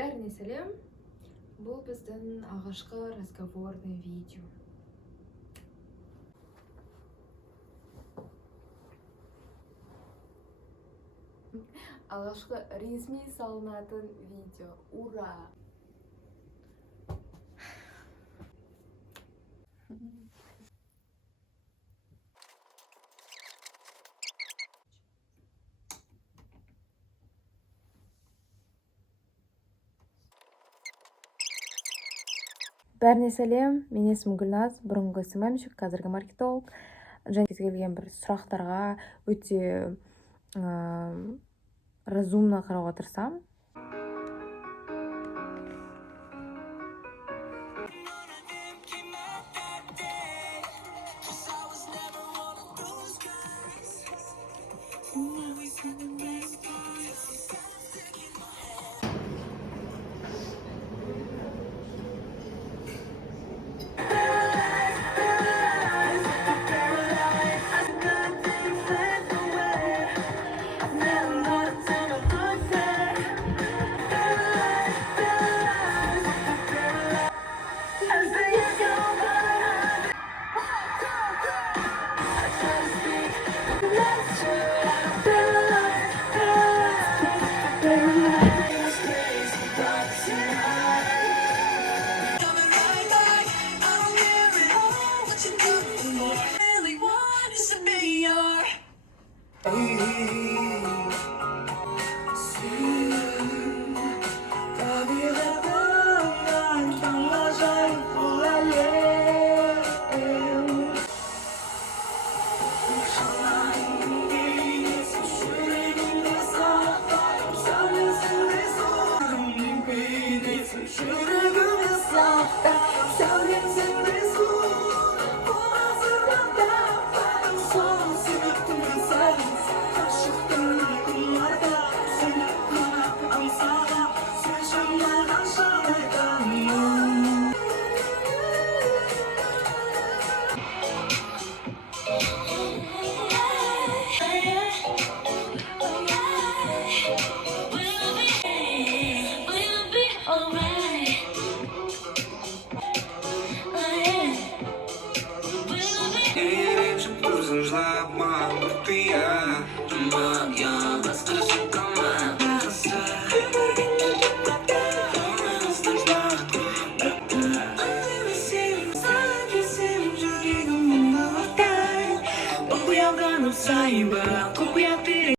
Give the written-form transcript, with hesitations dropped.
Бәріне сәлем. Бұл біздің алғашқы разговорный видео. Алғашқы ресми салынатын видео. Ура! Бәріне сәлем, мен есімім Гүлназ, бұрынғы есімім Әмшік, қазіргі маркетолог. Және кез келген бір сұрақтарға өте разумно қарауға тырысамын. Hey.